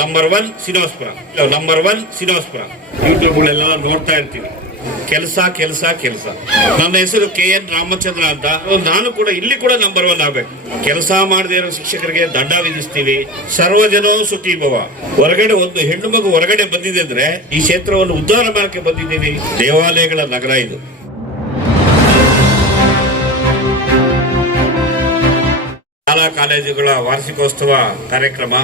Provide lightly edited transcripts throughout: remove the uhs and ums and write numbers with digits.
Number 1 Srinivaspur ಯೂಟ್ಯೂಬ್ಗಳೆಲ್ಲ ನೋಡ್ತಾ ಇರ್ತೀವಿ. ಕೆಲಸ ಕೆಲಸ ಕೆಲಸ. ನನ್ನ ಹೆಸರು KN ರಾಮಚಂದ್ರ ಅಂತ. ನಾನು ಕೂಡ ಇಲ್ಲಿ ಕೂಡ ನಂಬರ್ 1 ಆಗ್ಬೇಕು. ಕೆಲಸ ಮಾಡದೇ ಇರೋ ಶಿಕ್ಷಕರಿಗೆ ದಂಡ ವಿಧಿಸ್ತೀವಿ. ಸರ್ವಜನೋ ಸುಖೀ ಭವ. ಹೊರಗಡೆ ಒಂದು ಹೆಣ್ಣು ಮಗು ಹೊರಗಡೆ ಬಂದಿದೆ ಅಂದ್ರೆ ಈ ಕ್ಷೇತ್ರವನ್ನು ಉದ್ಧಾರ ಮಾಡಕ್ಕೆ ಬಂದಿದ್ದೀವಿ. ದೇವಾಲಯಗಳ ನಗರ ಇದು. ಶಾಲಾ ಕಾಲೇಜುಗಳ ವಾರ್ಷಿಕೋತ್ಸವ ಕಾರ್ಯಕ್ರಮ,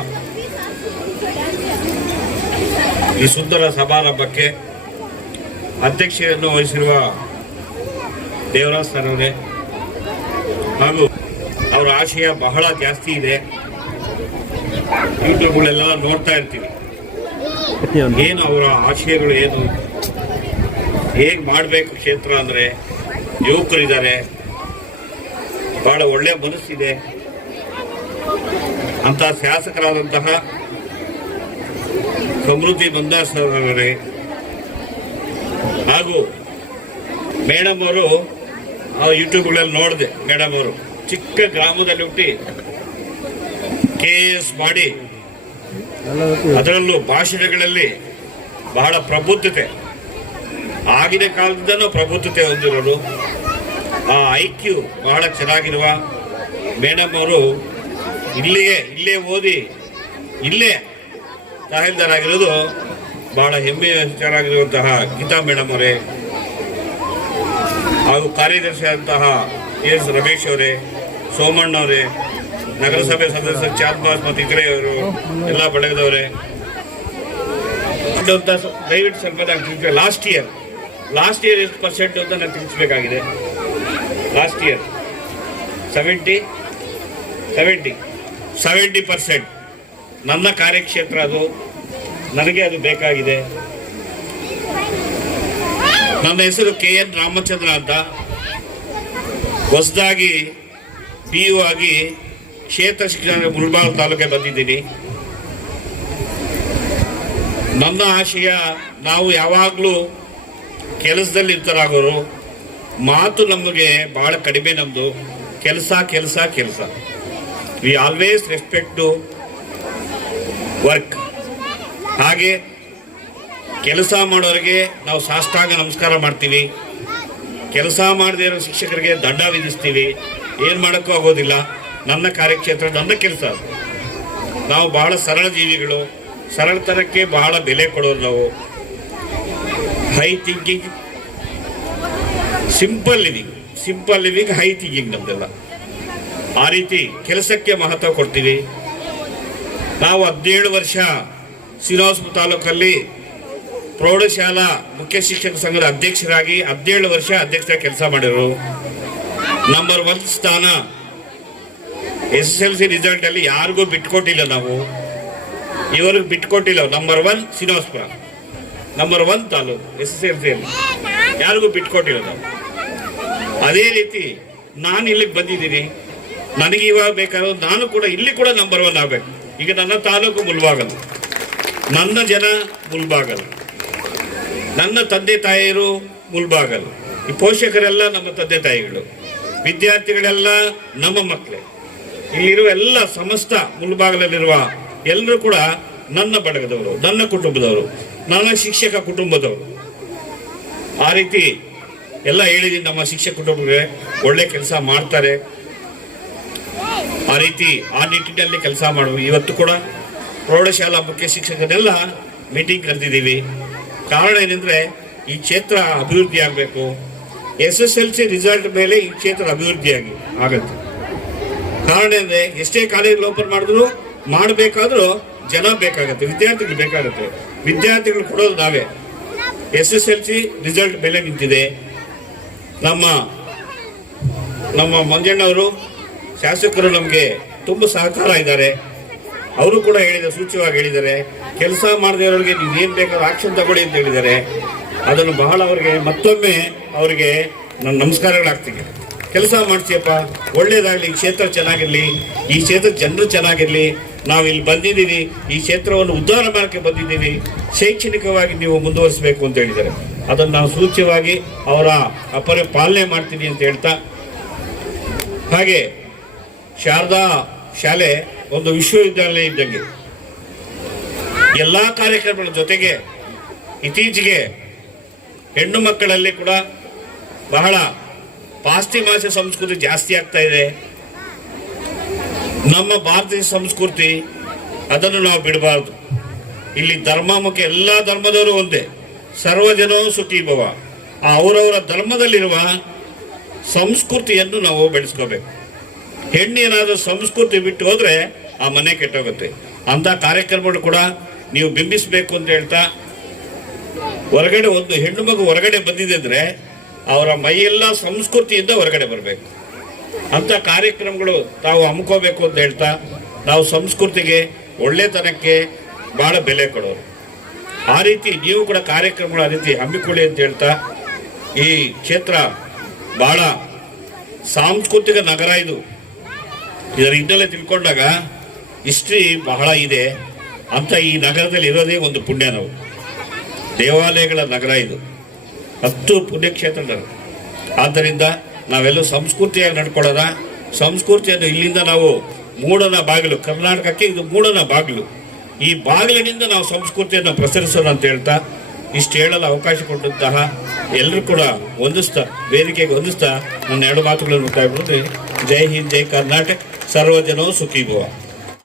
ಈ ಸುಂದರ ಸಮಾರಂಭಕ್ಕೆ ಅಧ್ಯಕ್ಷತೆಯನ್ನು ವಹಿಸಿರುವ ದೇವರಾಜ್ ಸರ್ ಅವರೇ, ಹಾಗೂ ಅವರ ಆಶಯ ಬಹಳ ಜಾಸ್ತಿ ಇದೆ. ಯೂಟ್ಯೂಬ್ಗಳೆಲ್ಲ ನೋಡ್ತಾ ಇರ್ತೀವಿ. ಏನು ಅವರ ಆಶಯಗಳು, ಏನು ಹೇಗೆ ಮಾಡಬೇಕು ಕ್ಷೇತ್ರ ಅಂದರೆ, ಯುವಕರಿದ್ದಾರೆ, ಬಹಳ ಒಳ್ಳೆಯ ಮನಸ್ಸಿದೆ ಅಂತ ಶಾಸಕರಾದಂತಹ ಸಮೃದ್ಧಿ ಮಂದಾಸ್ ಅವರೇ ಹಾಗೂ ಮೇಡಮ್ ಅವರು ಯೂಟ್ಯೂಬ್ಗಳಲ್ಲಿ ನೋಡಿದೆ. ಮೇಡಮ್ ಅವರು ಚಿಕ್ಕ ಗ್ರಾಮದಲ್ಲಿ ಹುಟ್ಟಿ KS ಮಾಡಿ ಅದರಲ್ಲೂ ಭಾಷಣಗಳಲ್ಲಿ ಬಹಳ ಪ್ರಬುದ್ಧತೆ, ಆಗಿನ ಕಾಲದಿಂದನೂ ಪ್ರಬುದ್ಧತೆ ಹೊಂದಿರೋರು, ಆ IQ ಬಹಳ ಚೆನ್ನಾಗಿರುವ ಮೇಡಮ್ ಅವರು ಇಲ್ಲೇ ಓದಿ ಇಲ್ಲೇ ತಹಸೀಲ್ದಾರ್ ಬಹಳ ಹೆಮ್ಮೆಯ ವಿಚಾರಾಗಿರುವಂತಹ ಗೀತಾ ಮೇಡಮ್ ಅವರೇ, ಹಾಗೂ ಕಾರ್ಯದರ್ಶಿ ಆದಂತಹ S ರಮೇಶ್ ಅವರೇ, ಸೋಮಣ್ಣ ಅವರೇ, ನಗರಸಭೆ ಸದಸ್ಯ ಚಾಂದ್ಬಾಸ್ ಮತ್ತು ಇತರೆಯವರು ಎಲ್ಲ ಬಳಗದವರೇ, ದಯವಿಟ್ಟು ಸ್ವಲ್ಪ ನಾನು ಲಾಸ್ಟ್ ಇಯರ್ ಎಷ್ಟು ಪರ್ಸೆಂಟ್ ಅಂತ ನಾನು ತಿಳಿಸಬೇಕಾಗಿದೆ. ಲಾಸ್ಟ್ ಇಯರ್ 70% ನನ್ನ ಕಾರ್ಯಕ್ಷೇತ್ರ ಅದು, ನನಗೆ ಅದು ಬೇಕಾಗಿದೆ. ನನ್ನ ಹೆಸರು KN ರಾಮಚಂದ್ರ ಅಂತ. ಹೊಸದಾಗಿ PU ಆಗಿ ಕ್ಷೇತ್ರ ಶಿಕ್ಷಣ ಮುಳಬಾಗಿಲು ತಾಲೂಕಿಗೆ ಬಂದಿದ್ದೀನಿ. ನನ್ನ ಆಶಯ, ನಾವು ಯಾವಾಗಲೂ ಕೆಲಸದಲ್ಲಿ ಇರ್ತರಾಗೋರು, ಮಾತು ನಮಗೆ ಬಹಳ ಕಡಿಮೆ. ನಮ್ಮದು ಕೆಲಸ ಕೆಲಸ ಕೆಲಸ. We always respect to work. ಹಾಗೆ ಕೆಲಸ ಮಾಡೋರಿಗೆ ನಾವು ಸಾಷ್ಟಾಂಗ ನಮಸ್ಕಾರ ಮಾಡ್ತೀವಿ. ಕೆಲಸ ಮಾಡದೇ ಇರೋ ಶಿಕ್ಷಕರಿಗೆ ದಂಡ ವಿಧಿಸ್ತೀವಿ. ಏನು ಮಾಡೋಕ್ಕೂ ಆಗೋದಿಲ್ಲ. ನನ್ನ ಕಾರ್ಯಕ್ಷೇತ್ರ, ನನ್ನ ಕೆಲಸ. ನಾವು ಬಹಳ ಸರಳ ಜೀವಿಗಳು, ಸರಳತನಕ್ಕೆ ಬಹಳ ಬೆಲೆ ಕೊಡೋರು ನಾವು. High thinking, simple living, high thinking ನಮ್ದೆಲ್ಲ. ಆ ರೀತಿ ಕೆಲಸಕ್ಕೆ ಮಹತ್ವ ಕೊಡ್ತೀವಿ. ನಾವು 17 ವರ್ಷ ಶ್ರೀನಿವಾಸಪುರ ತಾಲೂಕಲ್ಲಿ ಪ್ರೌಢಶಾಲಾ ಮುಖ್ಯ ಶಿಕ್ಷಕ ಸಂಘದ ಅಧ್ಯಕ್ಷರಾಗಿ 17 ವರ್ಷ ಅಧ್ಯಕ್ಷರಾಗಿ ಕೆಲಸ ಮಾಡಿದರು. ನಂಬರ್ 1 ಸ್ಥಾನ SSLC ರಿಸಲ್ಟ್ ಅಲ್ಲಿ ಯಾರಿಗೂ ಬಿಟ್ಕೊಟ್ಟಿಲ್ಲ. ನಾವು ಇವರಿಗೆ ಬಿಟ್ಕೊಟ್ಟಿಲ್ಲ. ನಂಬರ್ 1 ಶ್ರೀನಿವಾಸಪುರ, ನಂಬರ್ 1 ತಾಲೂಕು SSLC ಅಲ್ಲಿ ಯಾರಿಗೂ ಬಿಟ್ಕೊಟ್ಟಿಲ್ಲ ನಾವು. ಅದೇ ರೀತಿ ನಾನು ಇಲ್ಲಿಗೆ ಬಂದಿದ್ದೀನಿ. ನನಗೆ ಇವಾಗ ಬೇಕಾದ್ರೂ ನಾನು ಕೂಡ ಇಲ್ಲಿ ಕೂಡ ನಂಬರ್ 1 ಆಗಬೇಕು. ಈಗ ನನ್ನ ತಾಲೂಕು ಮುಳಬಾಗಿಲು, ನನ್ನ ಜನ ಮುಳಬಾಗಿಲು, ನನ್ನ ತಂದೆ ತಾಯಿಯರು ಮುಳಬಾಗಿಲು, ಈ ಪೋಷಕರೆಲ್ಲ ನಮ್ಮ ತಂದೆ ತಾಯಿಗಳು, ವಿದ್ಯಾರ್ಥಿಗಳೆಲ್ಲ ನಮ್ಮ ಮಕ್ಕಳೇ. ಇಲ್ಲಿರುವ ಎಲ್ಲ ಸಮಸ್ತ ಮುಳಬಾಗಿಲಲ್ಲಿರುವ ಎಲ್ಲರೂ ಕೂಡ ನನ್ನ ಬಳಗದವರು, ನನ್ನ ಕುಟುಂಬದವರು, ನನ್ನ ಶಿಕ್ಷಕ ಕುಟುಂಬದವರು. ಆ ರೀತಿ ಎಲ್ಲ ಹೇಳಿದ್ದೀನಿ. ನಮ್ಮ ಶಿಕ್ಷಕ ಕುಟುಂಬಕ್ಕೆ ಒಳ್ಳೆ ಕೆಲಸ ಮಾಡ್ತಾರೆ. ಆ ರೀತಿ ಆ ನಿಟ್ಟಿನಲ್ಲಿ ಕೆಲಸ ಮಾಡುವ. ಇವತ್ತು ಕೂಡ ಪ್ರೌಢಶಾಲಾ ಮುಖ್ಯ ಶಿಕ್ಷಕರೆಲ್ಲ ಮೀಟಿಂಗ್ ಕರೆದಿದ್ದೀವಿ. ಕಾರಣ ಏನಂದ್ರೆ, ಈ ಕ್ಷೇತ್ರ ಅಭಿವೃದ್ಧಿ ಆಗಬೇಕು. SSLC ರಿಸಲ್ಟ್ ಮೇಲೆ ಈ ಕ್ಷೇತ್ರ ಅಭಿವೃದ್ಧಿ ಆಗುತ್ತೆ. ಕಾರಣ ಅಂದರೆ, ಎಷ್ಟೇ ಕಾಲೇಜ್ ಓಪನ್ ಮಾಡಿದ್ರು ಮಾಡಬೇಕಾದ್ರೂ ಜನ ಬೇಕಾಗತ್ತೆ, ವಿದ್ಯಾರ್ಥಿಗಳು ಬೇಕಾಗುತ್ತೆ. ವಿದ್ಯಾರ್ಥಿಗಳು ಕೊಡೋದು ನಾವೇ. SSLC ರಿಸಲ್ಟ್ ಬೆಲೆ ನಿಂತಿದೆ. ನಮ್ಮ ಮಂಜಣ್ಣವರು ಶಾಸಕರು ನಮಗೆ ತುಂಬ ಸಹಕಾರ ಇದ್ದಾರೆ. ಅವರು ಕೂಡ ಸೂಚ್ಯವಾಗಿ ಹೇಳಿದ್ದಾರೆ, ಕೆಲಸ ಮಾಡದೇ ಇರೋರಿಗೆ ನೀವು ಏನು ಬೇಕಾದ್ರೂ ಆಕ್ಷನ್ ತಗೊಳ್ಳಿ ಅಂತ ಹೇಳಿದ್ದಾರೆ. ಅದನ್ನು ಬಹಳ ಮತ್ತೊಮ್ಮೆ ಅವರಿಗೆ ನಾನು ನಮಸ್ಕಾರಗಳಾಗ್ತೀನಿ. ಕೆಲಸ ಮಾಡಿಸಿಯಪ್ಪ, ಒಳ್ಳೇದಾಗಲಿ, ಈ ಕ್ಷೇತ್ರ ಚೆನ್ನಾಗಿರಲಿ, ಈ ಕ್ಷೇತ್ರದ ಜನರು ಚೆನ್ನಾಗಿರಲಿ. ನಾವು ಇಲ್ಲಿ ಬಂದಿದ್ದೀವಿ, ಈ ಕ್ಷೇತ್ರವನ್ನು ಉದ್ಧಾರ ಮಾಡೋಕ್ಕೆ ಬಂದಿದ್ದೀವಿ, ಶೈಕ್ಷಣಿಕವಾಗಿ ನೀವು ಮುಂದುವರಿಸಬೇಕು ಅಂತ ಹೇಳಿದ್ದಾರೆ. ಅದನ್ನು ನಾನು ಸೂಚ್ಯವಾಗಿ ಅವರ ಪಾಲನೆ ಮಾಡ್ತೀನಿ ಅಂತ ಹೇಳ್ತಾ, ಹಾಗೆ ಶಾರದಾ ಶಾಲೆ ಒಂದು ವಿಶ್ವವಿದ್ಯಾಲಯ ಇದ್ದಂಗೆ. ಎಲ್ಲ ಕಾರ್ಯಕ್ರಮಗಳ ಜೊತೆಗೆ ಇತ್ತೀಚೆಗೆ ಹೆಣ್ಣು ಮಕ್ಕಳಲ್ಲಿ ಕೂಡ ಬಹಳ ಪಾಶ್ಚಿಮಾತ್ಯ ಸಂಸ್ಕೃತಿ ಜಾಸ್ತಿ ಆಗ್ತಾ ಇದೆ. ನಮ್ಮ ಭಾರತೀಯ ಸಂಸ್ಕೃತಿ ಅದನ್ನು ನಾವು ಬಿಡಬಾರ್ದು. ಇಲ್ಲಿ ಧರ್ಮಮುಖ ಎಲ್ಲ ಧರ್ಮದವರು ಒಂದೇ, ಸರ್ವಜನೋ ಸುಖೀ ಭವ. ಅವರವರ ಧರ್ಮದಲ್ಲಿರುವ ಸಂಸ್ಕೃತಿಯನ್ನು ನಾವು ಬೆಳೆಸ್ಕೋಬೇಕು. ಹೆಣ್ಣೇನಾದರೂ ಸಂಸ್ಕೃತಿ ಬಿಟ್ಟು ಹೋದ್ರೆ ಆ ಮನೆ ಕೆಟ್ಟೋಗುತ್ತೆ. ಅಂತ ಕಾರ್ಯಕ್ರಮಗಳು ಕೂಡ ನೀವು ಬಿಂಬಿಸಬೇಕು ಅಂತ ಹೇಳ್ತಾ, ಹೊರಗಡೆ ಒಂದು ಹೆಣ್ಣು ಮಗು ಹೊರಗಡೆ ಬಂದಿದೆ ಅಂದ್ರೆ ಅವರ ಮೈಯೆಲ್ಲ ಸಂಸ್ಕೃತಿಯಿಂದ ಹೊರಗಡೆ ಬರಬೇಕು. ಅಂತ ಕಾರ್ಯಕ್ರಮಗಳು ತಾವು ಹಮ್ಮಿಕೋಬೇಕು ಅಂತ ಹೇಳ್ತಾ, ನಾವು ಸಂಸ್ಕೃತಿಗೆ ಒಳ್ಳೆತನಕ್ಕೆ ಬಹಳ ಬೆಲೆ ಕೊಡೋರು. ಆ ರೀತಿ ನೀವು ಕೂಡ ಕಾರ್ಯಕ್ರಮಗಳು ಆ ರೀತಿ ಹಮ್ಮಿಕೊಳ್ಳಿ ಅಂತ ಹೇಳ್ತಾ, ಈ ಕ್ಷೇತ್ರ ಬಹಳ ಸಾಂಸ್ಕೃತಿಕ ನಗರ ಇದು. ಇದರ ಹಿನ್ನೆಲೆ ತಿಳ್ಕೊಂಡಾಗ ಹಿಸ್ಟ್ರಿ ಬಹಳ ಇದೆ ಅಂತ ಈ ನಗರದಲ್ಲಿ ಇರೋದೇ ಒಂದು ಪುಣ್ಯ. ನಾವು ದೇವಾಲಯಗಳ ನಗರ ಇದು, 10 ಪುಣ್ಯಕ್ಷೇತ್ರಗಳು. ಆದ್ದರಿಂದ ನಾವೆಲ್ಲ ಸಂಸ್ಕೃತಿಯಾಗಿ ನಡ್ಕೊಳ್ಳೋಣ. ಸಂಸ್ಕೃತಿಯನ್ನು ಇಲ್ಲಿಂದ ನಾವು ಮೂಡನ ಬಾಗಿಲು, ಕರ್ನಾಟಕಕ್ಕೆ ಇದು ಮೂಡನ ಬಾಗಿಲು. ಈ ಬಾಗಿಲಿನಿಂದ ನಾವು ಸಂಸ್ಕೃತಿಯನ್ನು ಪ್ರಸರಿಸೋಣ ಅಂತ ಹೇಳ್ತಾ, ಇಷ್ಟು ಹೇಳಲು ಅವಕಾಶ ಕೊಟ್ಟಂತಹ ಎಲ್ಲರೂ ಕೂಡ ವೇದಿಕೆಗೆ ಹೊಂದಿಸ್ತಾ ನನ್ನ 2 ಮಾತುಗಳನ್ನು ಮುಕ್ತಾಯಗೊಳಿಸಿ, ಜೈ ಹಿಂದ್, ಜೈ ಕರ್ನಾಟಕ, ಸರ್ವಜನೋ ಸುಖೀ ಭವ.